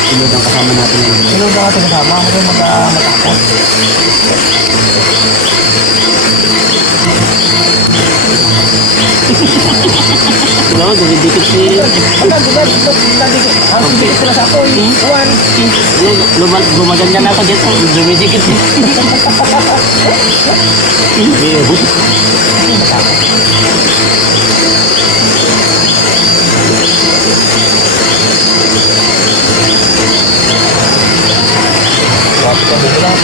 Sunod ang kasama natin yung dito. Ilog na natin kasama. Ako yung matakot. Diba? Dumidikit si... Ang sigit ko na sa ako. Juan. Gumaganyan ako dito. Dumidikit si... Waktu ko lang.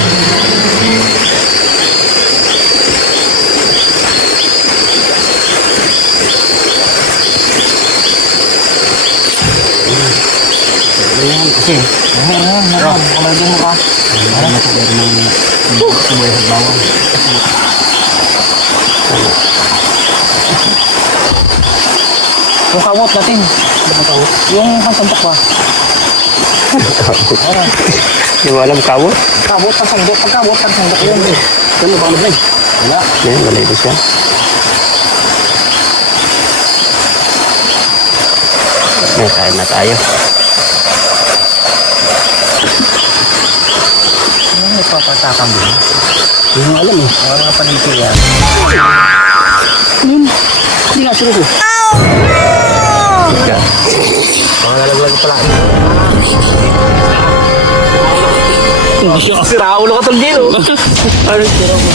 Ayan, kasi... Kumalagin mo ka. Ano na po meron ng sibuyas at bawang. Yung kawot natin. Yung pansandok ba? Hindi mo alam kawot? Kawot, pansandok. Pagkawot, pansandok yun. Ano ba ano ba? Wala. Yan, wala ito siya. Yan, kain na tayo. Yung nagpapatakang din. Hindi mo alam eh. Wala nga panito yan. Hindi nga sila ko. Mga nalaglag pala. Hindi siya kasi raulo ka tol dito. Ano sira ko?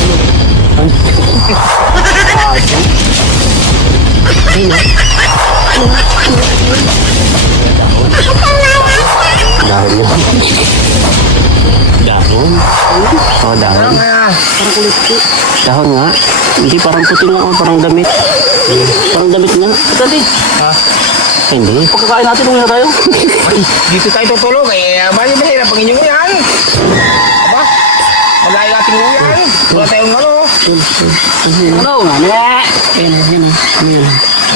Dahon yun. Dahon? Oh, dahon. Parang kulit ko. Dahon nga. Hindi parang puti nga. Parang damit. Parang damit nga. Ito din. Ha? Hindi. Pagkakain natin uwi na tayo. Ay, dito tayo tutulog eh. Bali-bali na pangin yung uyan. Aba? Malayo natin yung uyan. Wala tayong ano. Ano? Ano? Ayan, ayan. Ayan.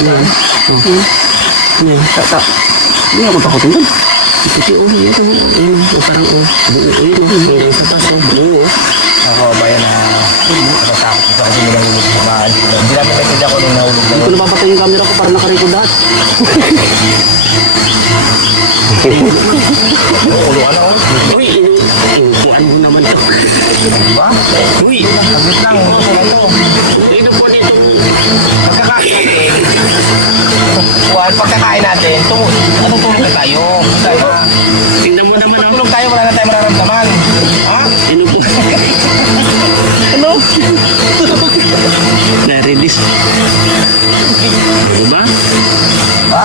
Ayan. Ayan. Tata. Hindi ako takutin doon. Ito ulit. Ito ulit. Ayan. Parang Ako, bayan na natatakot ito kasi hindi lang hulog sa bahay. Hindi namin nakita ko nung nahulog na Hindi ko napapatay yung camera ko para nakarecord lahat. Ulo ka na oh. Uy, mo naman ito. Diba? Uy! Saglit lang, gusto na ito. Dito po dito. Pagkakain natin, natutulog na tayo. Diba? Tingnan mo naman ako. Tulog tayo, wala na tayo mararamdaman. Ha? Ano po? Ano? Na-release. Diba? Ha?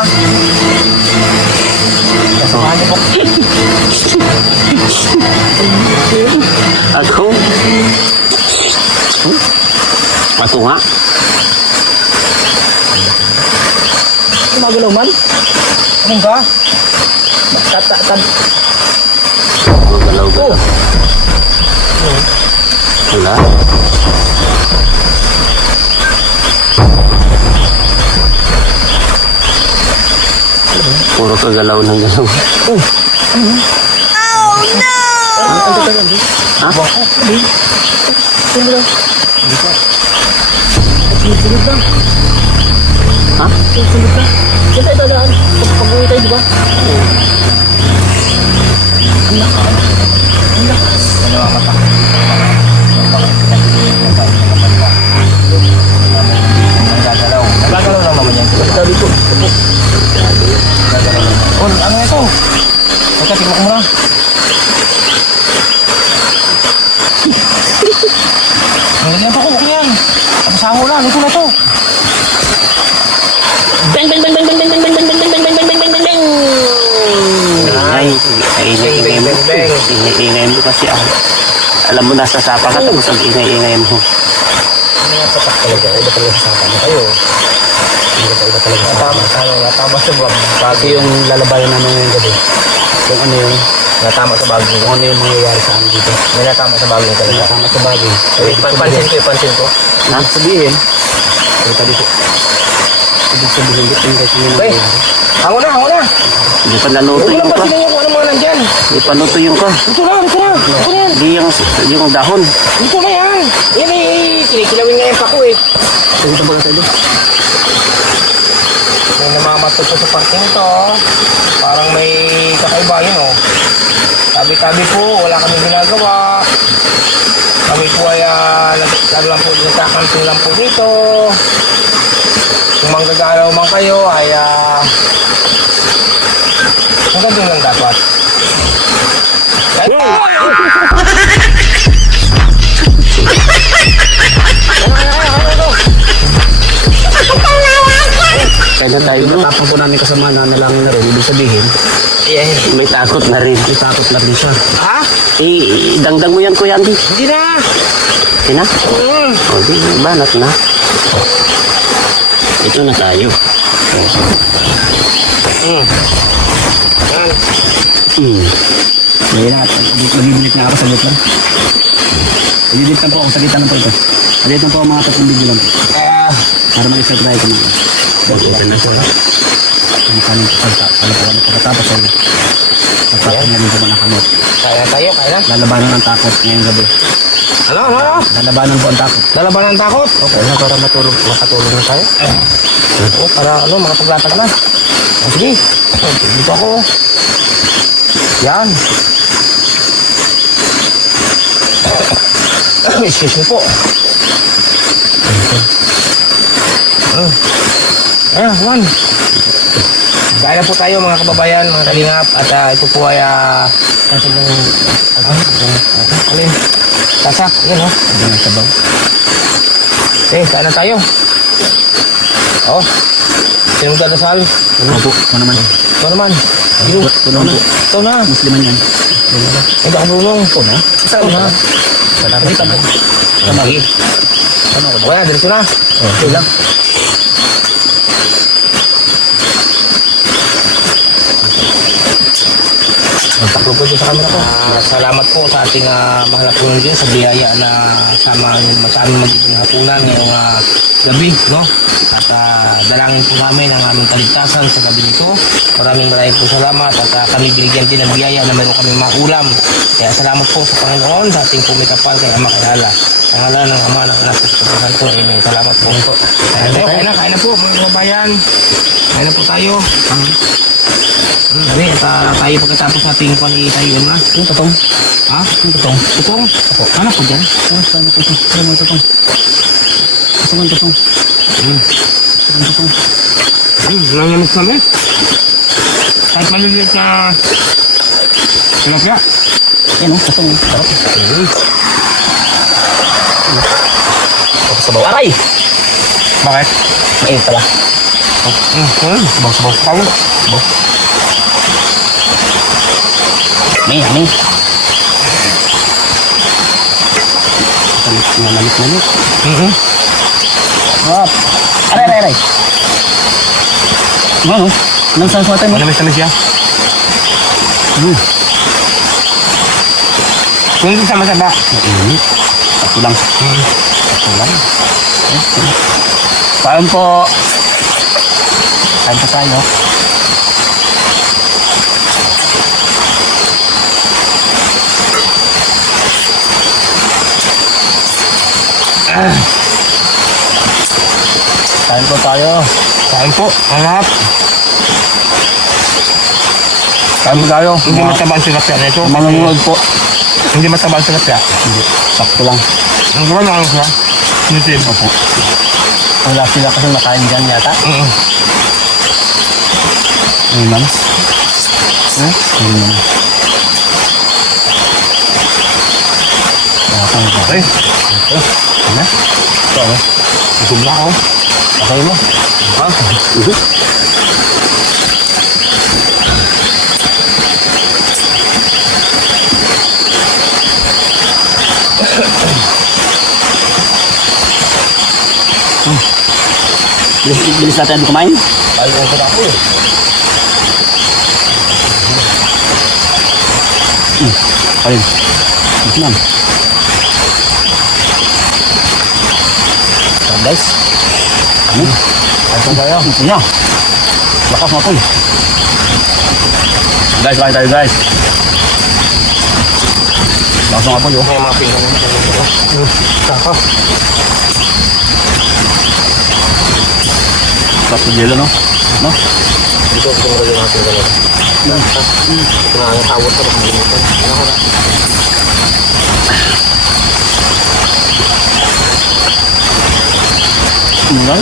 Kasamahan niyo po. Ako? Ako nga? Gumagalaw man? Anong ka? Galaw ba? Wala. Puro kagalaw ng galaw. Ha? Ha? Diyan tayo dadaan. Pag-uwi tayo, di ba? Gagalaw. Gagalaw lang naman yan. Sabi ko, Oh, ano ito? Teka, tingnan ko muna. Ganyan pa ko, okay yan. Ang sango na, luto na to. Bang bang bang bang bang bang bang bang bang bang bang bang bang bang bang bang. Ay, ingay mo. Ingay mo kasi alam mo nasa sapa ka tapos ang ingay mo. Mga patak talaga, iba talaga sa sapa na kayo. Iba talaga sa sapa. Natama sa bag. pati yung lalabayan namin ngayong gabi. Kung ano yung, Natama sa bagong. kung ano yung mangyayari sa amin dito. May natama sa bagong talaga. Tama sa bagay. Pansin ko. Ha? Ibig sabihin, kita dito. Ibig sabihin, dito yung kasi yung Bay, nangyayari. hango na. Hindi pa naluto Huwag mo yung lang ka. pansinin yung kung ano mga nandyan. Hindi pa luto yung ka. Dito na. Hindi yung dahon. Dito na yan. Yan eh, kinikilawin nga yung pako eh. Dito ba tayo? May namamatot ko sa parking to. Parang may kakaiba yun oh. Tabi-tabi po, wala kami ginagawa. Kami po ay nagkakamping lang po dito. Kung manggagalaw man kayo ay hanggang doon lang dapat. Kaya na tayo bro. Tapang po namin kasama na nalangin na rin. Ibig sabihin, May takot na rin. may takot lang din siya. Ha? Dangdang mo yan Kuya Andy. Hindi na. Hindi na? O di, banat na. Ito na tayo. Yan. Ngayon na, nabibilit na ako sa gitna. Nabibilit lang po ako, sa gitna lang po ito. Nabibilit lang po ako mga 3 video lang. Para mag-isa try ko naman. Ito na siya. Ang kanin po pagkatapos ay pagkatapos na rin po manakamot. Kaya tayo. Lalabanan ng takot ngayong gabi. Ano? Lalabanan po ang takot. Lalaban ng takot? Okay na, para makatulog na tayo. Oo, para makapaglatag na. Sige. Dito ako. Yan. Excuse me po. Juan. Kaya na po tayo mga kababayan, mga kalingap. At ito po ay alin? Tasak, yan o. Hindi na sabaw. Kaya na tayo. Sino magdadasal? Opo, ito naman. Ito naman. Ito naman po. Ito na. Musliman yan. Hindi ako bulong. Ito na. Ito na. Salamat sa mga. Tamagi. Ano ako? Okay na, diretso na. Okay lang. Taklo po dito sa camera ko. Salamat po sa ating mahal na punong Diyos sa biyaya na sa amin magiging hapunan ngayong gabi, no? At dalangin po namin ang aming kaligtasan sa gabi nito. Maraming po salamat at kami binigyan din ng biyaya na meron kami maulam. Kaya salamat po sa Panginoon sa ating pumikapal kay Ama Kalala. Ang ngalan ng Ama ng Anak at Espiritu Santo. Amen. Salamat po. Kain na po mga kababayan. Kain na po tayo. Sabi, tayo pagkatapos ating panitayon na. Yung tutong. Ha? Yung tutong? Tutong? Opo. Ano po dyan? Ano po ito? Ano mo tutong? Tutong. Tutong. Nangyamit kami. Kahit maliliit na tilapia. Yan o, tutong. Sarap. Sa bawah. Aray! Bakit? Eh, pala. Sabaw-sabaw ka lang. May. Nalamit. Hop. Aray. Ano? Anong saswatan mo? Manamis-namis siya. Kung hindi sama-sama. Mainit. Ako lang. Kain po. Kain po tayo. Kain po tayo. Kain po. Hanap. Kain po tayo. Hindi mataba ang tilapia na ito. Manunod po. Hindi mataba ang tilapia. Hindi. Sakto lang. Ang gawin na siya. Nutrib. Opo. Wala sila kasi nakain dyan yata. Ayun lang. Ayun lang. Ay, Ano? Ito. gutom na ako. Okay mo? Ha? Bilis natin kumain. Tayo ko na ako eh. Ayun. Ito lang. So guys. Ano? Ito tayo. Ito niya. Lakas mo ito. Guys, kain tayo guys. Lakas mo nga po yun. May mga pinggan mo. Saka. Tapos yelo no? No? Dito ko rin yung ating dalawa. Nakakatawad ka rin. Ano ko na? Ano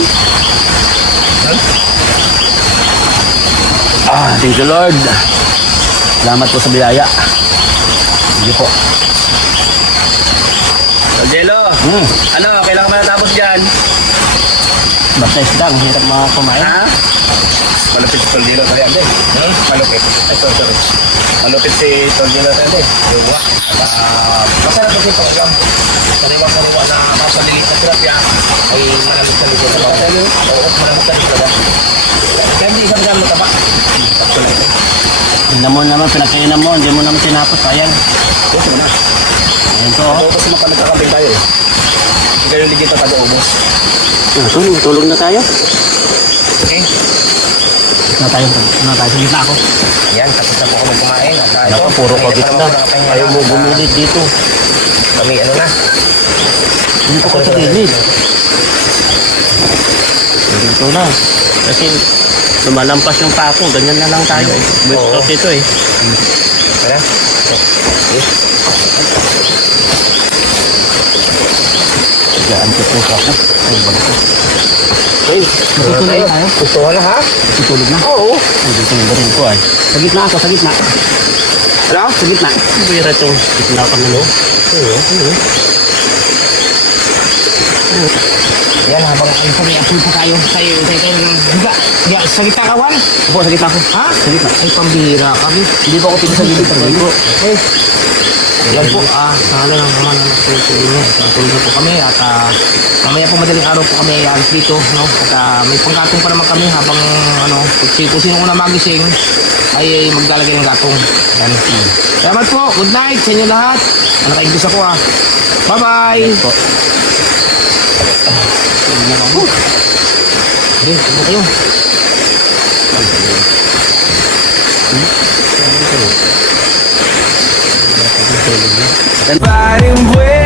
thank you Lord. Salamat po sa biyaya. Sige po. Jello, ano, kailangan mo natapos dyan? Basta isda, ang hirap mga kumain. Ha? Malupit si Toljelo tayo, ande. Malupit. Ay, sorry. Malupit si Toljelo tayo, ande. Yung wa. Basta na ito si Pagkam. Sariwa-sariwa na masaliliit na tilapia ay malamit sa lito sa bawah. Oo, malamit sa lito. Kaya hindi isa mo mataba. Tapos na ito. Tignan mo naman, pinakainan mo, hindi mo naman tinapos, sayang. Gusto mo na. Ayun to. Oo, kasi makamit-kakambing tayo eh. Ganyan din kita pag-uubos. Tulog na tayo. Okay? Na tayo, sa gitna ako. Yan, tapos na po ako kumain. At Naku, puro kagit na. Ayaw mo bumilid dito. Kami ano na. Hindi po ko sa gilid. Dito na. Kasi lumalampas yung pako. Ganyan na lang tayo. Oo. Kasi ito eh. Ano? Yes. Gaan ko po sa ako. Ay, bago ko. Okay. Tutulog na tayo. Gusto ko na ha? Tutulog na. Oo. Ay, dito yung rin ko ay. Sa gitna ako, sa gitna. Ano? Sa gitna. Bira itong gitna kami no. Yan, habang ay kami apoy pa tayo. Tayo ng higa. Higa, sa gitna kawan? Opo, sa gitna ako. Ha? Sa gitna. Ay, pambira kami. Hindi po ako pito sa gilid. Tagay po. Eh. Yan po, sana lang naman ang nagpuso inyo. Tuloy na po kami at mamaya po madaling araw po kami alis dito, no? At may panggatong pa naman kami habang kung sino una magising ay maglalagay ng gatong. Yan. Salamat po, good night sa inyo lahat. Nakaigis ako Bye-bye! Po. Ano kayo? Fighting way